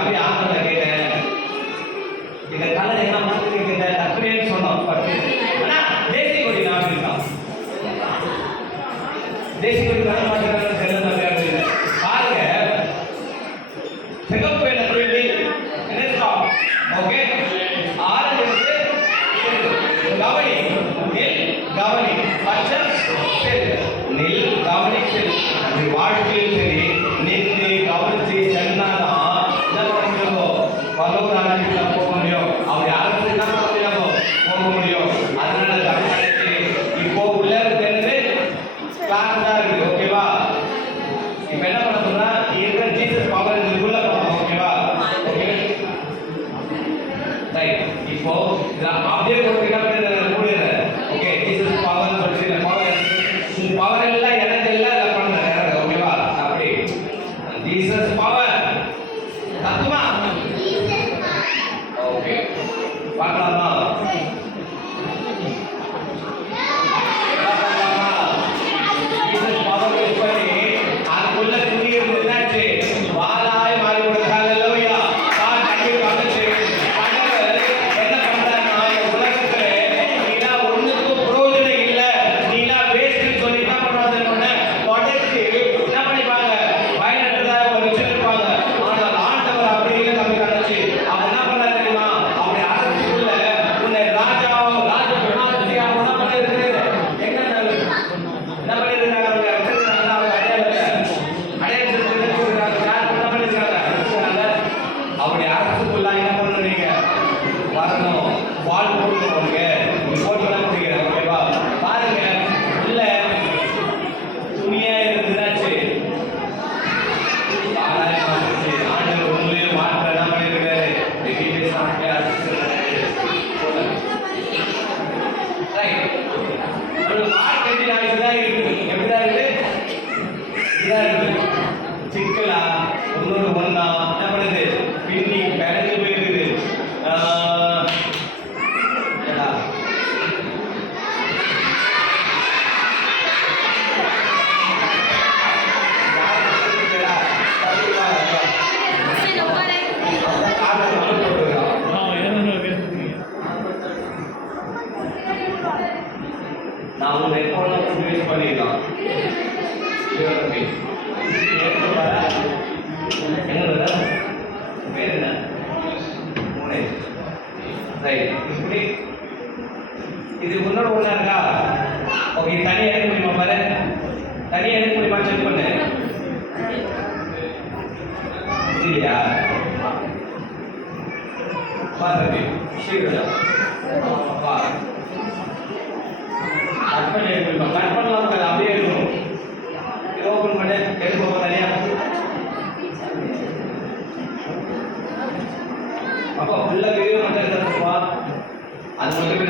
தம்பி ஆந்திரல கேட்டேன். இந்த கலர் என்ன மாத்திட்டு கேட்டேன் தப்புறேன்னு சொன்னோம் ஆனா தேசி கொடி நான் இருக்கான் தேசி கொடி கலர் பாருங்க. சிகப்பு for the object of சிக்கலா ஒன்னொன்று ஒன்னா என்ன பண்ணுது? பின்னி பிறகு போயிருக்குது. நான் உன்னை எப்போ யூஸ் பண்ணிடலாம். இப்படி இது உன்னோட ஒன்றா இருக்கா ஓகே தனியாக எடுக்க முடியுமா பாரு தனியாக எடுக்க முடியுமா செக் பண்ணு இல்லையா பாத்தம்பி சீக்கிரம் அப்பா கட் பண்ணி எடுக்க பண்ணலாம் அப்போ உள்ள பெரிய மட்டத்தில் அது மட்டுமே